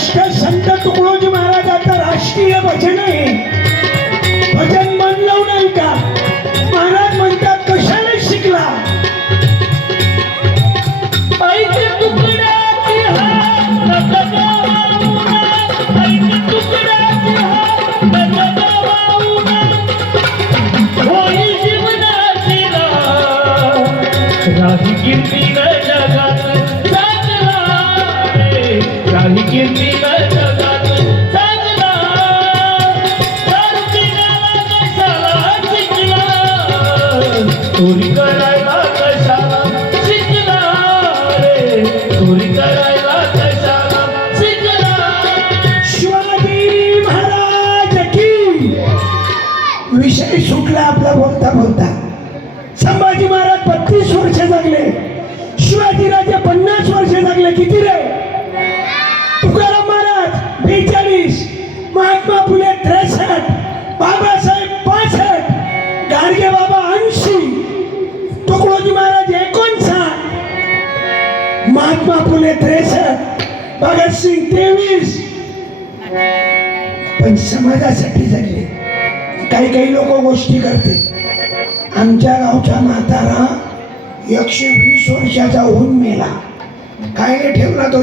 महाराष्ट्रात संत तुकडोजी महाराजांचं राष्ट्रीय भजन आहे. भजन बनलव नाही का? महाराज म्हणतात कशाला शिकला? राजकीर्ती चोरी करायला कशाला शिकला रे? चोरी करायला कशाला शिकला? शिवाजी महाराज की? विषय सुटला आपला बोलता बोलता. संभाजी महाराज बत्तीस वर्ष जगले. शिवाजी राजे पन्नास वर्ष जगले. किती रे? महात्मा फुले त्रेसष्ट भगतसिंग तेवीस. पण समाजासाठी जगले काही काही लोक गोष्टी करते. आमच्या गावच्या म्हातारा एकशे वीस वर्षाचा होऊन मेला. काय ठेवला तो?